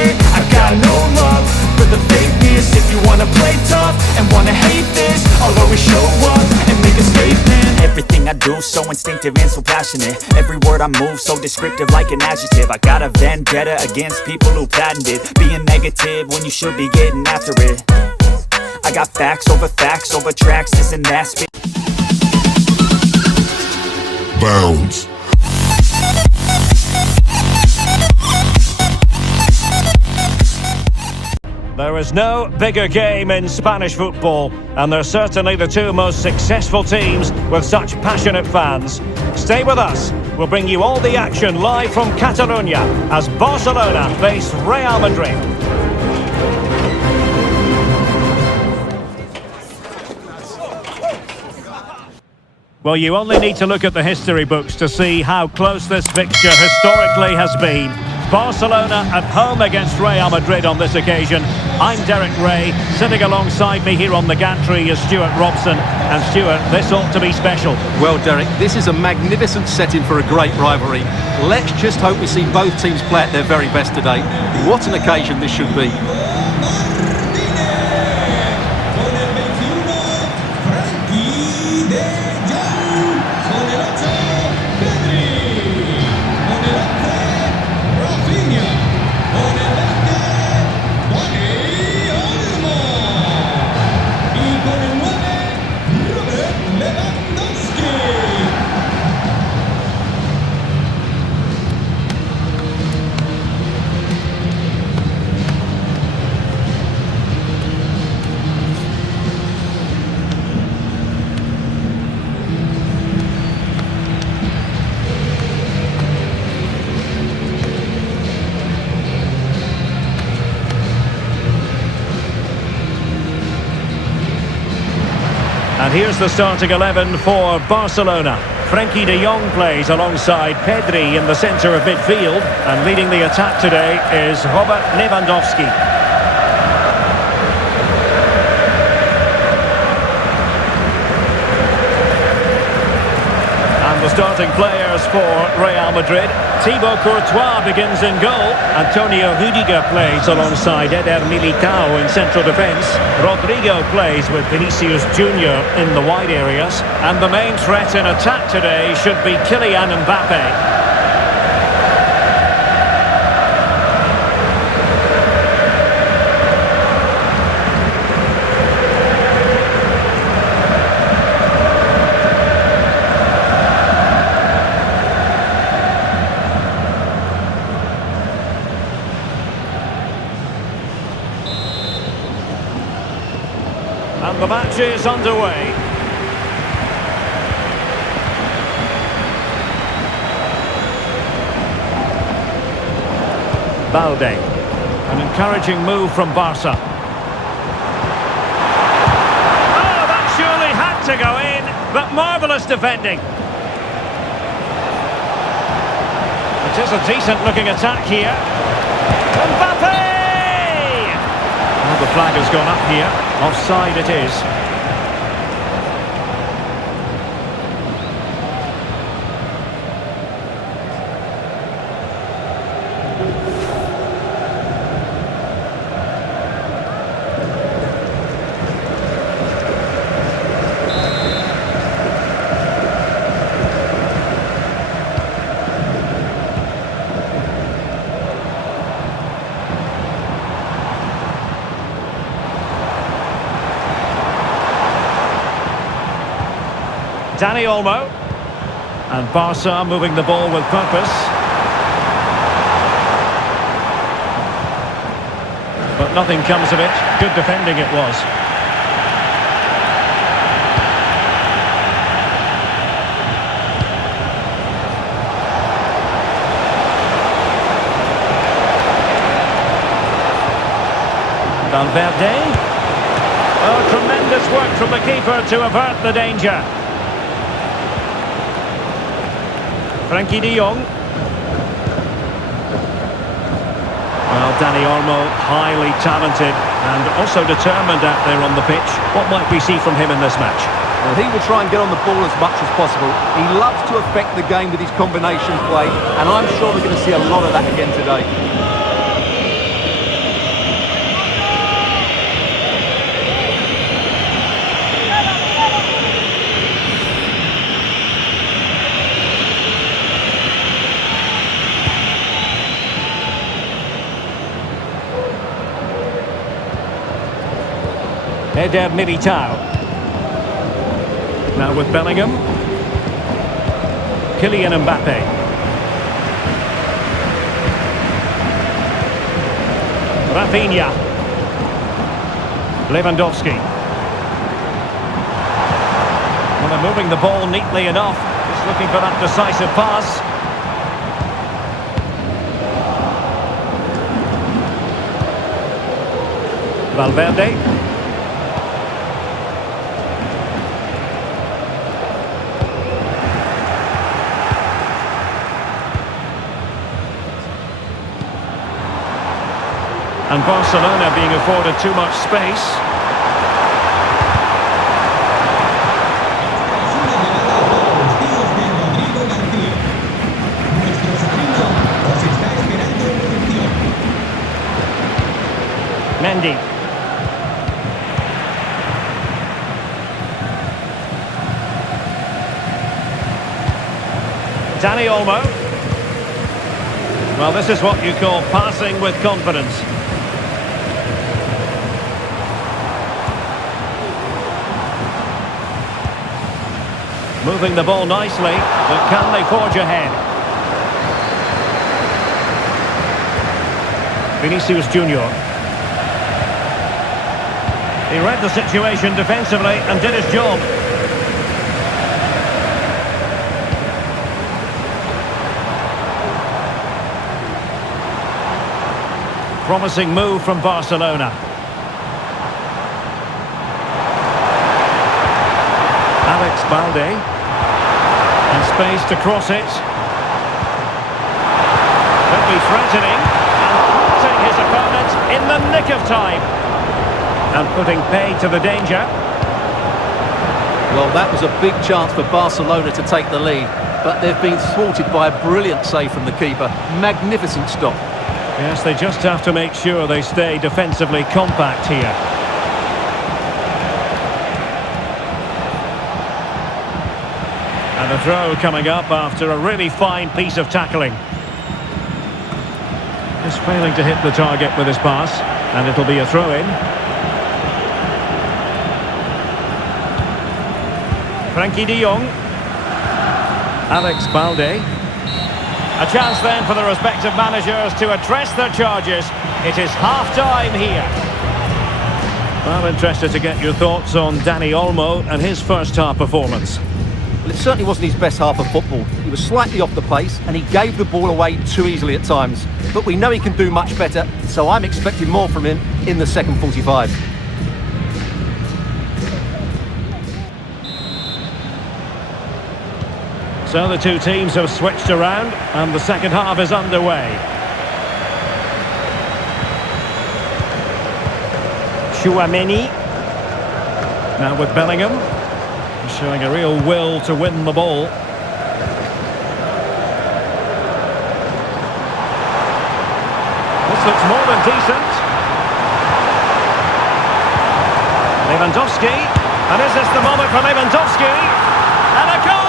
shit. I got no love for the fakeness. If you wanna play tough and wanna hate this, I'll always show up and make a statement. Everything I do so instinctive and so passionate. Every word I move so descriptive like an adjective. I got a vendetta against people who patented being negative when you should be getting after it. I got facts over tracks, this and that. Bounds. There is no bigger game in Spanish football, and they're certainly the two most successful teams with such passionate fans. Stay with us. We'll bring you all the action live from Catalonia as Barcelona face Real Madrid. Well, you only need to look at the history books to see how close this fixture historically has been. Barcelona at home against Real Madrid on this occasion. I'm Derek Ray. Sitting alongside me here on the gantry is Stuart Robson. And Stuart, this ought to be special. Well, Derek, this is a magnificent setting for a great rivalry. Let's just hope we see both teams play at their very best today. What an occasion this should be. And here's the starting 11 for Barcelona. Frenkie de Jong plays alongside Pedri in the centre of midfield. And leading the attack today is Robert Lewandowski. And the starting players for Real Madrid. Thibaut Courtois begins in goal. Antonio Rudiger plays alongside Eder Militao in central defence. Rodrigo plays with Vinicius Junior in the wide areas. And the main threat in attack today should be Kylian Mbappe. And the match is underway. Balde. An encouraging move from Barca. Oh, that surely had to go in, but marvellous defending. It is a decent-looking attack here. Mbappe! The flag has gone up here. Offside it is. Dani Olmo, and Barca moving the ball with purpose. But nothing comes of it. Good defending it was. Valverde. Oh, tremendous work from the keeper to avert the danger. Frenkie de Jong. Well, Dani Olmo, highly talented and also determined out there on the pitch. What might we see from him in this match? Well, he will try and get on the ball as much as possible. He loves to affect the game with his combination play, and I'm sure we're going to see a lot of that again today. Eder Militao. Now with Bellingham. Kylian Mbappe. Rafinha. Lewandowski. Well, they're moving the ball neatly enough. Just looking for that decisive pass. Valverde. And Barcelona being afforded too much space. Mendy. Dani Olmo. Well, this is what you call passing with confidence. Moving the ball nicely, but can they forge ahead? Vinicius Junior. He read the situation defensively and did his job. Promising move from Barcelona. Alex Balde. And space to cross it. Could be threatening. And putting his opponent in the nick of time. And putting pay to the danger. Well, that was a big chance for Barcelona to take the lead. But they've been thwarted by a brilliant save from the keeper. Magnificent stop. Yes, they just have to make sure they stay defensively compact here. And a throw coming up after a really fine piece of tackling. Just failing to hit the target with his pass, and it'll be a throw-in. Frankie de Jong. Alex Balde. A chance then for the respective managers to address their charges. It is half-time here. Well, interested to get your thoughts on Dani Olmo and his first-half performance. Well, it certainly wasn't his best half of football. He was slightly off the pace and he gave the ball away too easily at times. But we know he can do much better, so I'm expecting more from him in the second 45. So the two teams have switched around and the second half is underway. Tchouaméni. Now with Bellingham. Showing a real will to win the ball. This looks more than decent. Lewandowski. And is this the moment for Lewandowski? And a goal!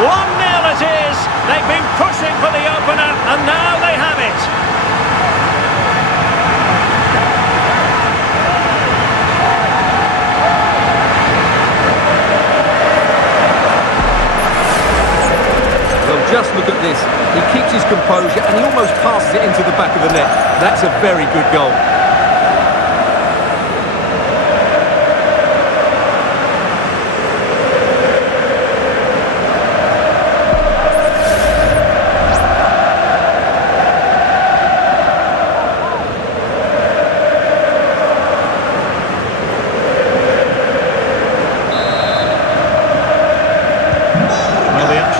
1-0 it is. They've been pushing for the opener and now they have it. Well, just look at this. He keeps his composure and he almost passes it into the back of the net. That's a very good goal.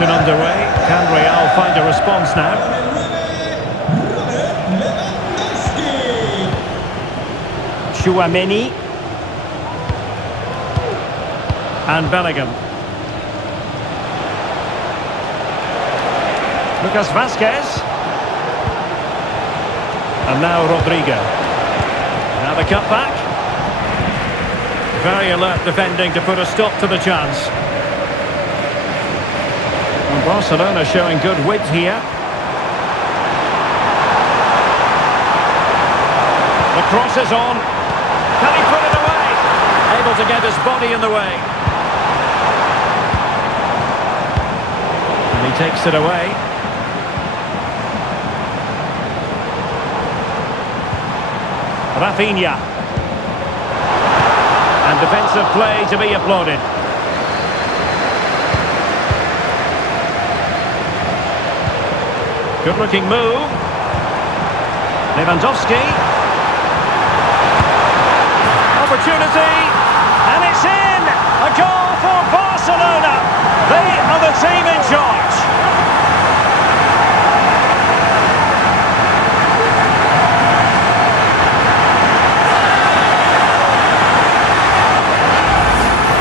Underway. Can Real find a response now? Tchouaméni. And Bellingham. Lucas Vázquez. And now Rodrigo. Now the cutback. Very alert defending to put a stop to the chance. And Barcelona showing good width here. The cross is on. Can he put it away? Unable to get his body in the way. And he takes it away. Rafinha. And defensive play to be applauded. Good looking move. Lewandowski. Opportunity. And it's in! A goal for Barcelona. They are the team in charge.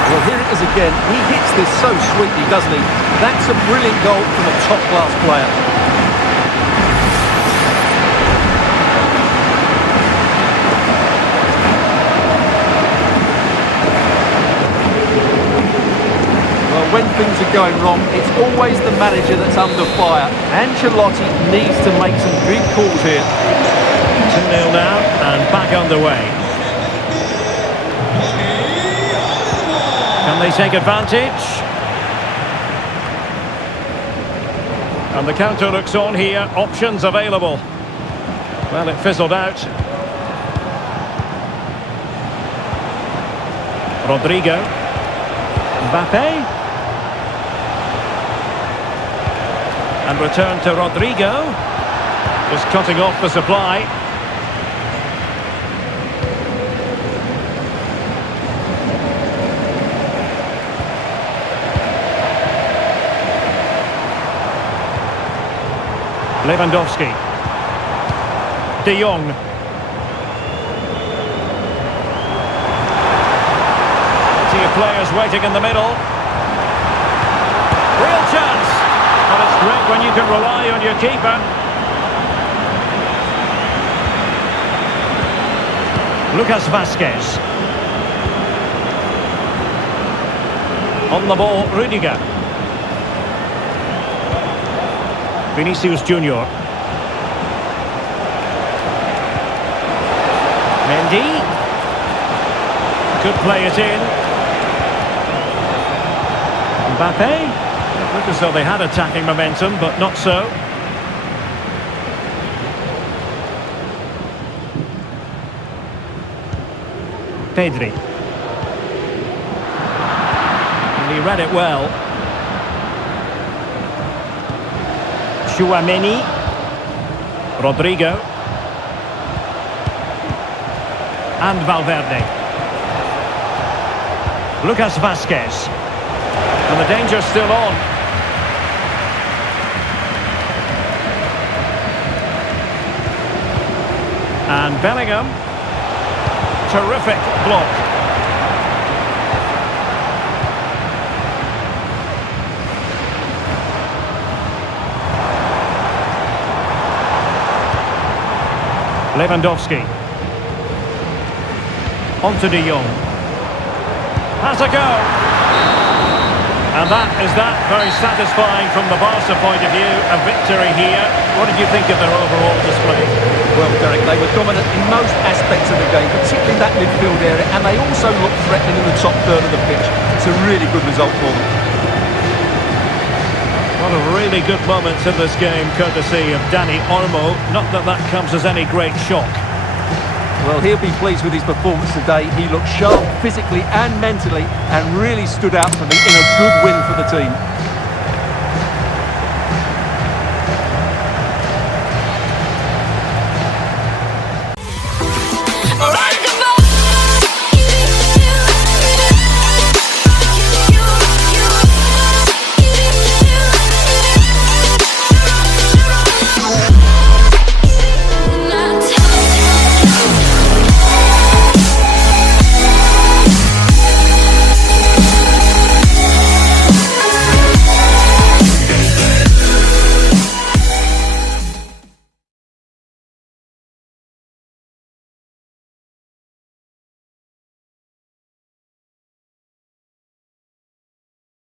Well, here it is again. He hits this so sweetly, doesn't he? That's a brilliant goal from a top-class player. Well, when things are going wrong, it's always the manager that's under fire. Ancelotti needs to make some big calls here. 2-0 now, and back underway. Can they take advantage? And the counter looks on here. Options available. Well, it fizzled out. Rodrigo. Mbappe. And return to Rodrigo. Just cutting off the supply. Lewandowski. De Jong. Plenty of players waiting in the middle. Real chance. But it's great when you can rely on your keeper. Lucas Vazquez. On the ball, Rudiger. Vinicius Junior. Mendy. Could play it in. Mbappe. It looked as though they had attacking momentum, but not so. Pedri. And he read it well. Tchouaméni. Rodrigo. And Valverde. Lucas Vazquez. And the danger's still on. And Bellingham. Terrific block. Lewandowski. On to De Jong. Has a go. And that is that. Very satisfying from the Barca point of view. A victory here. What did you think of their overall display? Well, Derek, they were dominant in most aspects of the game, particularly that midfield area, and they also looked threatening in the top third of the pitch. It's a really good result for them. One of really good moments in this game, courtesy of Dani Olmo. Not that that comes as any great shock. Well, he'll be pleased with his performance today. He looked sharp physically and mentally and really stood out for me in a good win for the team.